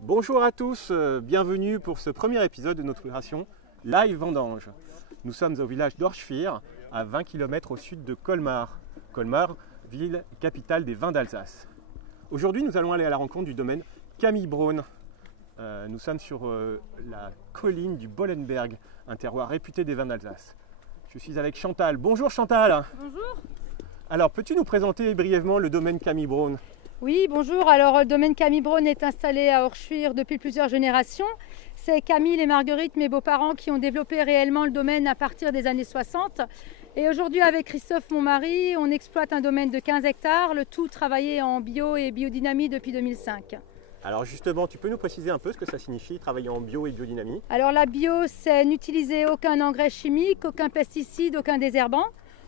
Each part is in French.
Bonjour à tous, bienvenue pour ce premier épisode de notre opération Live Vendange. Nous sommes au village d'Orschwihr, à 20 km au sud de Colmar. Colmar, ville capitale des vins d'Alsace. Aujourd'hui, nous allons aller à la rencontre du domaine Camille Braun. Nous sommes sur la colline du Bollenberg, un terroir réputé des vins d'Alsace. Je suis avec Chantal. Bonjour Chantal. Bonjour. Alors, peux-tu nous présenter brièvement le domaine Camille Braun ? Oui, bonjour. Alors, le domaine Camille Braun est installé à Orschwihr depuis plusieurs générations. C'est Camille et Marguerite, mes beaux-parents, qui ont développé réellement le domaine à partir des années 60. Et aujourd'hui, avec Christophe, mon mari, on exploite un domaine de 15 hectares, le tout travaillé en bio et biodynamie depuis 2005. Alors justement, tu peux nous préciser un peu ce que ça signifie, travailler en bio et biodynamie ? Alors la bio, c'est n'utiliser aucun engrais chimique, aucun pesticide, aucun désherbant.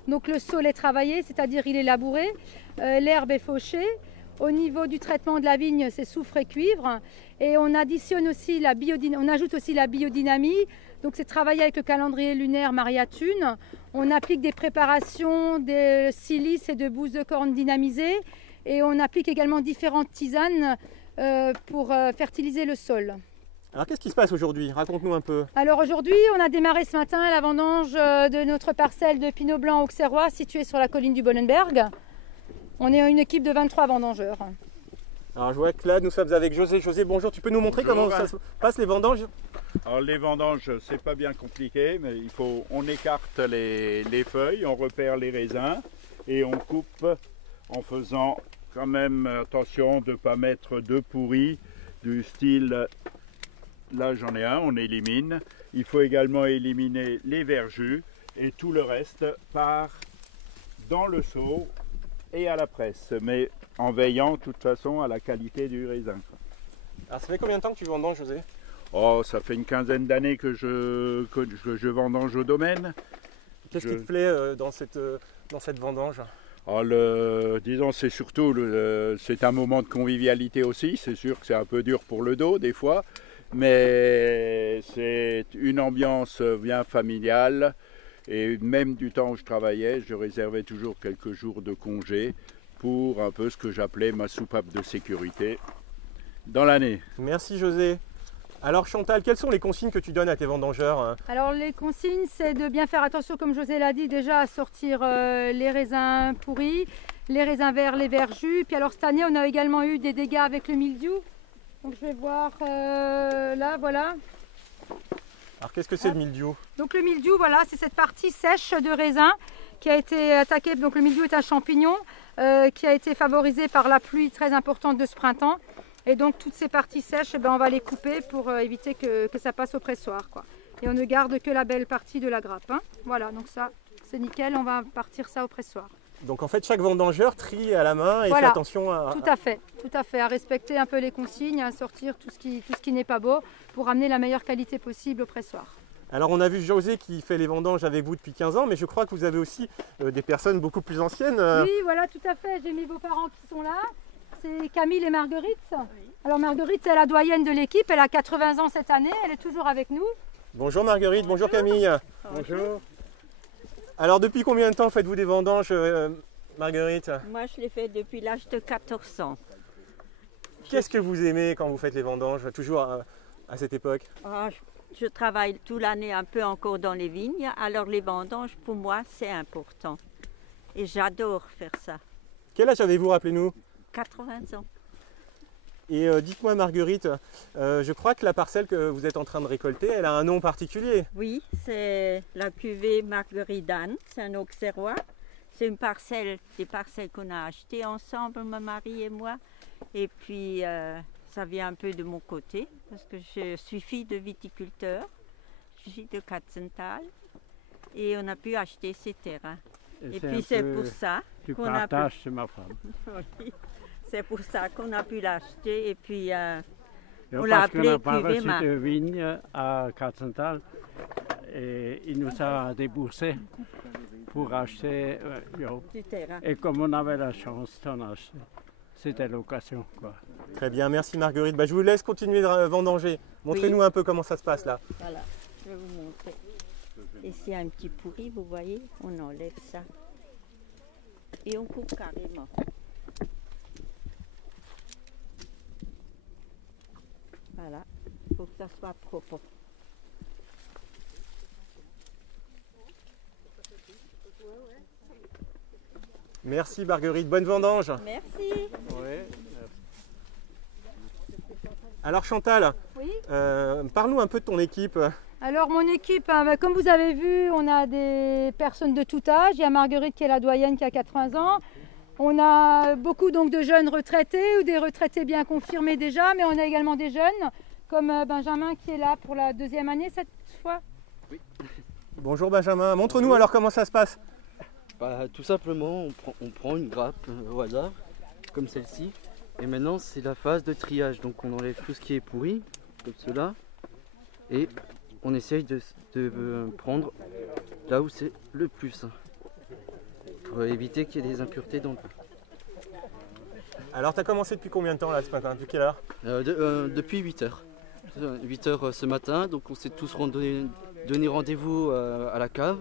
Donc le sol est travaillé, c'est-à-dire il est labouré, l'herbe est fauchée. Au niveau du traitement de la vigne, c'est soufre et cuivre. Et on additionne aussi on ajoute aussi la biodynamie. Donc c'est travailler avec le calendrier lunaire Maria Thun. On applique des préparations de silice et de bouse de corne dynamisée. Et on applique également différentes tisanes pour fertiliser le sol. Alors qu'est-ce qui se passe aujourd'hui ? Raconte-nous un peu. Alors aujourd'hui, on a démarré ce matin la vendange de notre parcelle de Pinot Blanc auxerrois située sur la colline du Bollenberg. On est une équipe de 23 vendangeurs. Alors je vois que là nous sommes avec José. José, bonjour, tu peux nous montrer comment ça se passe les vendanges ? Alors les vendanges, c'est pas bien compliqué, mais on écarte les feuilles, on repère les raisins et on coupe en faisant quand même attention de ne pas mettre de pourris du style, là j'en ai un, on élimine. Il faut également éliminer les verjus et tout le reste part dans le seau et à la presse, mais en veillant de toute façon à la qualité du raisin. Alors ça fait combien de temps que tu vendanges, José ? Oh, ça fait une quinzaine d'années que je vendange au domaine. Qu'est-ce qui te plaît dans cette vendange ? Oh, disons, c'est surtout c'est un moment de convivialité aussi. C'est sûr que c'est un peu dur pour le dos des fois, mais c'est une ambiance bien familiale. Et même du temps où je travaillais, je réservais toujours quelques jours de congé pour un peu ce que j'appelais ma soupape de sécurité dans l'année. Merci José. Alors Chantal, quelles sont les consignes que tu donnes à tes vendangeurs ? Alors les consignes, c'est de bien faire attention, comme José l'a dit, déjà à sortir les raisins pourris, les raisins verts, les verjus. Puis alors cette année, on a également eu des dégâts avec le mildiou. Donc je vais voir là, voilà. Alors qu'est-ce que c'est le mildiou ? Donc le mildiou, voilà, c'est cette partie sèche de raisin qui a été attaquée. Donc le mildiou est un champignon qui a été favorisé par la pluie très importante de ce printemps. Et donc toutes ces parties sèches, on va les couper pour éviter que ça passe au pressoir, quoi. Et on ne garde que la belle partie de la grappe, hein. Voilà, donc ça c'est nickel, on va partir ça au pressoir. Donc en fait chaque vendangeur trie à la main et voilà, fait attention à... Tout à fait, à respecter un peu les consignes, à sortir tout ce qui n'est pas beau pour amener la meilleure qualité possible au pressoir. Alors on a vu José qui fait les vendanges avec vous depuis 15 ans, mais je crois que vous avez aussi des personnes beaucoup plus anciennes. Oui, voilà, tout à fait, j'ai mes beaux-parents qui sont là. C'est Camille et Marguerite. Oui. Alors Marguerite, c'est la doyenne de l'équipe, elle a 80 ans cette année, elle est toujours avec nous. Bonjour Marguerite, bonjour Camille. Bonjour. Alors depuis combien de temps faites-vous des vendanges, Marguerite ? Moi, je l'ai fait depuis l'âge de 14 ans. Qu'est-ce que vous aimez quand vous faites les vendanges, toujours à cette époque ? Je travaille toute l'année un peu encore dans les vignes, alors les vendanges, pour moi, c'est important. Et j'adore faire ça. Quel âge avez-vous, rappelez-nous ? 80 ans. Et dites-moi Marguerite, je crois que la parcelle que vous êtes en train de récolter, elle a un nom particulier. Oui, c'est la cuvée Marguerite d'Anne, c'est un auxerrois. C'est des parcelles qu'on a achetées ensemble, mon mari et moi. Et puis ça vient un peu de mon côté, parce que je suis fille de viticulteur, je suis de Katzenthal, et on a pu acheter ces terrains. Et puis c'est pour ça qu'on a pu... c'est ma femme. Oui. C'est pour ça qu'on a pu l'acheter et puis on l'a appelé cuvée Marc. De vigne à Katzenthal et il nous a déboursé pour acheter du terrain. Et comme on avait la chance d'en acheter, c'était l'occasion, quoi. Très bien, merci Marguerite. Je vous laisse continuer de vendanger. Montrez-nous un peu comment ça se passe là. Voilà, je vais vous montrer. Ici, il y a un petit pourri, vous voyez, on enlève ça. Et on coupe carrément. Voilà, il faut que ça soit propre. Merci Marguerite, bonne vendange. Merci. Ouais. Alors Chantal, Oui. parle-nous un peu de ton équipe. Alors mon équipe, comme vous avez vu, on a des personnes de tout âge. Il y a Marguerite qui est la doyenne qui a 80 ans. On a beaucoup donc de jeunes retraités ou des retraités bien confirmés déjà, mais on a également des jeunes comme Benjamin qui est là pour la 2e année cette fois. Oui. Bonjour Benjamin, montre-nous alors comment ça se passe. Tout simplement, on prend une grappe au hasard, comme celle-ci, et maintenant c'est la phase de triage. Donc on enlève tout ce qui est pourri, comme cela, et on essaye de prendre là où c'est le plus, pour éviter qu'il y ait des impuretés dans le pain. Alors tu as commencé depuis combien de temps là ce matin? Depuis quelle heure? Depuis 8 heures. 8 heures ce matin, donc on s'est tous donné rendez-vous à la cave.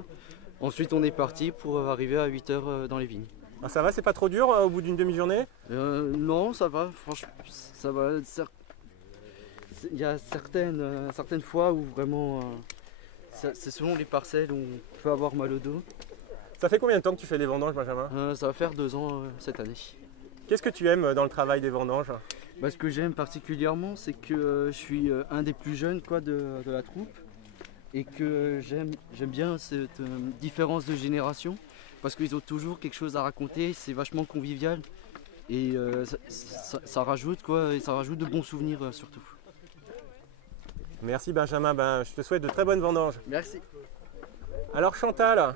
Ensuite on est parti pour arriver à 8 heures dans les vignes. Ah, ça va, c'est pas trop dur au bout d'une demi-journée? Non, ça va, franchement, ça va. Il y a certaines fois où vraiment, c'est selon les parcelles où on peut avoir mal au dos. Ça fait combien de temps que tu fais les vendanges, Benjamin? Ça va faire 2 ans cette année. Qu'est-ce que tu aimes dans le travail des vendanges? Ce que j'aime particulièrement, c'est que je suis un des plus jeunes de la troupe et que j'aime bien cette différence de génération parce qu'ils ont toujours quelque chose à raconter, c'est vachement convivial et ça rajoute et ça rajoute de bons souvenirs surtout. Merci Benjamin, je te souhaite de très bonnes vendanges. Merci. Alors Chantal,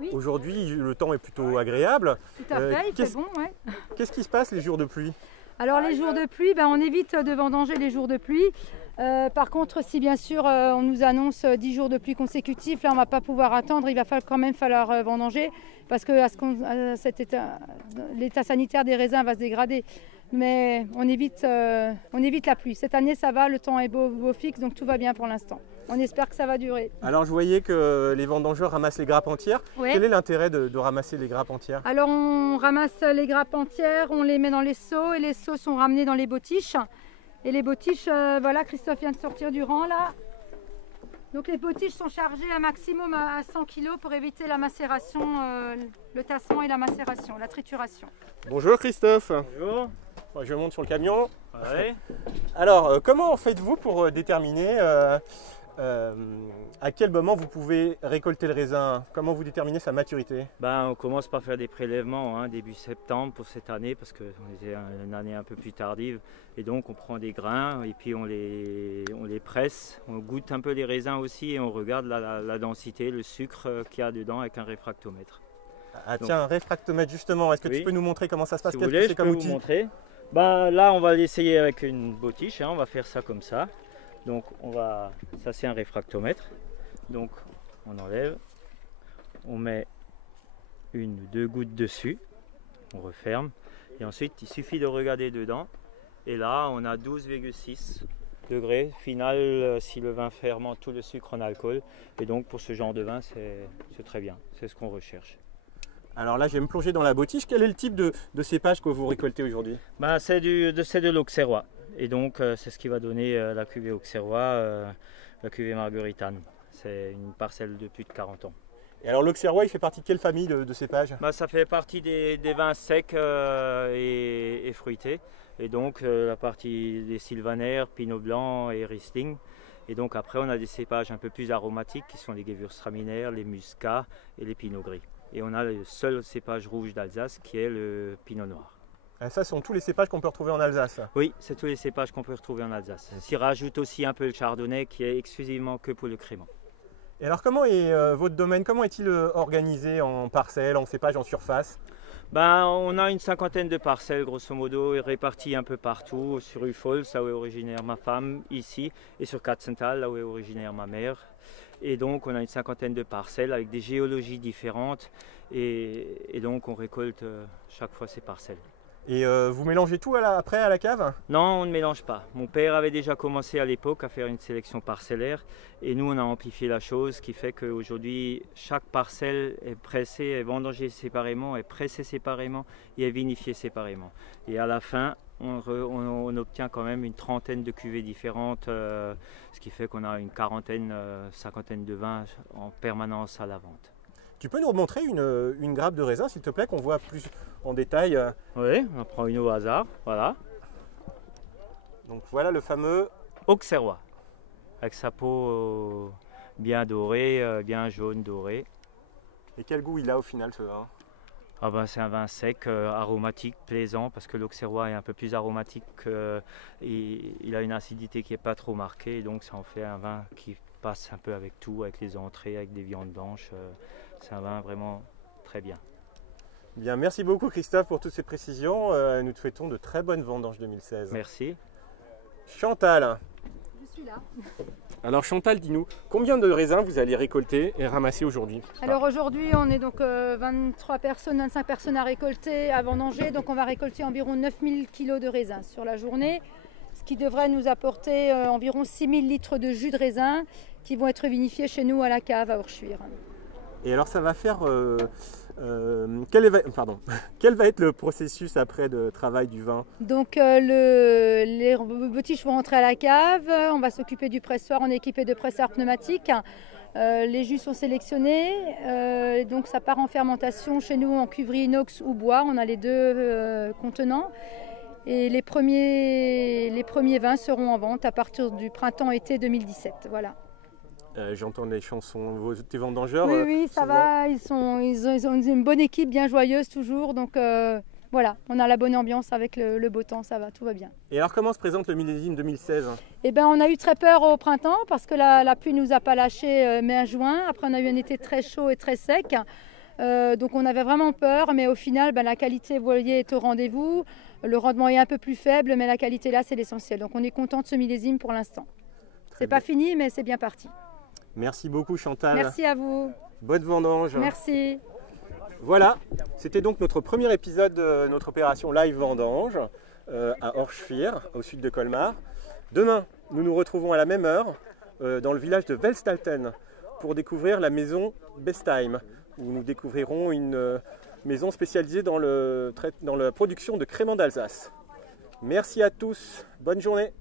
Oui. Aujourd'hui le temps est plutôt agréable. Tout à fait, il fait bon. Ouais. Qu'est-ce qui se passe les jours de pluie? Alors les jours de pluie, on évite de vendanger les jours de pluie. Par contre, si bien sûr on nous annonce 10 jours de pluie consécutifs, là on ne va pas pouvoir attendre, il va quand même falloir vendanger parce que l'état sanitaire des raisins va se dégrader. Mais on évite la pluie. Cette année ça va, le temps est beau fixe, donc tout va bien pour l'instant. On espère que ça va durer. Alors je voyais que les vendangeurs ramassent les grappes entières. Ouais. Quel est l'intérêt de ramasser les grappes entières? Alors on ramasse les grappes entières, on les met dans les seaux et les seaux sont ramenés dans les bottiches. Et les bottiches, voilà, Christophe vient de sortir du rang là. Donc les bottiches sont chargées un maximum à 100 kg pour éviter la macération, le tassement et la macération, la trituration. Bonjour Christophe. Bonjour. Je monte sur le camion. Ouais. Alors comment faites-vous pour déterminer à quel moment vous pouvez récolter le raisin? Comment vous déterminez sa maturité? On commence par faire des prélèvements début septembre pour cette année parce qu'on était une année un peu plus tardive. Et donc on prend des grains et puis on les presse, on goûte un peu les raisins aussi et on regarde la densité, le sucre qu'il y a dedans avec un réfractomètre. Ah tiens, un réfractomètre justement, est-ce que tu peux nous montrer comment ça se passe? Si vous voulez, je peux vous montrer. Là on va l'essayer avec une bottiche, on va faire ça comme ça. Donc ça c'est un réfractomètre, donc on enlève, on met 1 ou 2 gouttes dessus, on referme et ensuite il suffit de regarder dedans et là on a 12,6 degrés final si le vin fermente tout le sucre en alcool et donc pour ce genre de vin c'est très bien, c'est ce qu'on recherche. Alors là je vais me plonger dans la bottiche, quel est le type de cépage que vous récoltez aujourd'hui? C'est de l'Auxerrois. Et donc c'est ce qui va donner la cuvée Auxerrois, la cuvée Marguritane. C'est une parcelle de plus de 40 ans. Et alors l'Auxerrois il fait partie de quelle famille de cépages? Ça fait partie des vins secs et fruités. Et donc la partie des sylvaner, pinot blanc et riesling. Et donc après on a des cépages un peu plus aromatiques qui sont les gewürztraminer, les muscats et les pinots gris. Et on a le seul cépage rouge d'Alsace qui est le pinot noir. Ça, ce sont tous les cépages qu'on peut retrouver en Alsace? Oui, c'est tous les cépages qu'on peut retrouver en Alsace. S'y rajoute aussi un peu le chardonnay qui est exclusivement que pour le crément. Et alors comment est votre domaine, comment est-il organisé en parcelles, en cépages, en surface? On a une 50aine de parcelles grosso modo réparties un peu partout, sur Uffholz, là où est originaire ma femme, ici, et sur Katzenthal, là où est originaire ma mère. Et donc on a une 50aine de parcelles avec des géologies différentes et donc on récolte chaque fois ces parcelles. Et vous mélangez tout après à la cave? Non, on ne mélange pas. Mon père avait déjà commencé à l'époque à faire une sélection parcellaire et nous on a amplifié la chose, ce qui fait qu'aujourd'hui chaque parcelle est pressée, est vendangée séparément, est pressée séparément et est vinifiée séparément. Et à la fin, on obtient quand même une trentaine de cuvées différentes, ce qui fait qu'on a une quarantaine, cinquantaine de vins en permanence à la vente. Tu peux nous remontrer une grappe de raisin, s'il te plaît, qu'on voit plus en détail? Oui, on prend une au hasard, voilà. Donc voilà le fameux Auxerrois, avec sa peau bien dorée, bien jaune dorée. Et quel goût il a au final ce vin? Ah ben, c'est un vin sec, aromatique, plaisant, parce que l'Auxerrois est un peu plus aromatique et il a une acidité qui n'est pas trop marquée, donc ça en fait un vin qui passe un peu avec tout, avec les entrées, avec des viandes blanches. C'est un vin vraiment très bien. Bien, merci beaucoup Christophe pour toutes ces précisions. Nous te souhaitons de très bonnes vendanges 2016. Merci. Chantal. Je suis là. Alors Chantal, dis-nous, combien de raisins vous allez récolter et ramasser aujourd'hui? Alors aujourd'hui, on est donc 25 personnes à récolter, à vendanger. Donc on va récolter environ 9000 kg de raisins sur la journée, ce qui devrait nous apporter environ 6000 litres de jus de raisin qui vont être vinifiés chez nous à la cave à Orschwir. Et alors ça va faire... quel va être le processus après de travail du vin? Donc les botiches vont rentrer à la cave, on va s'occuper du pressoir, on est équipé de presseurs pneumatiques. Les jus sont sélectionnés, donc ça part en fermentation chez nous en cuverie inox ou bois, on a les deux contenants. Et les premiers vins seront en vente à partir du printemps-été 2017. Voilà. J'entends les chansons, tes vendangeurs. Oui, ça va, ils ont une bonne équipe, bien joyeuse toujours. Donc voilà, on a la bonne ambiance avec le beau temps, ça va, tout va bien. Et alors comment se présente le millésime 2016? Eh bien, on a eu très peur au printemps parce que la pluie ne nous a pas lâché mai-juin. Après, on a eu un été très chaud et très sec. Donc on avait vraiment peur, mais au final, la qualité, vous voyez, est au rendez-vous. Le rendement est un peu plus faible, mais la qualité là, c'est l'essentiel. Donc on est content de ce millésime pour l'instant. C'est pas fini, mais c'est bien parti. Merci beaucoup Chantal. Merci à vous. Bonne vendange. Merci. Voilà, c'était donc notre premier épisode de notre opération Live Vendange à Orschwir, au sud de Colmar. Demain, nous nous retrouvons à la même heure dans le village de Welstalten pour découvrir la maison Bestheim, où nous découvrirons une maison spécialisée dans la production de créments d'Alsace. Merci à tous, bonne journée.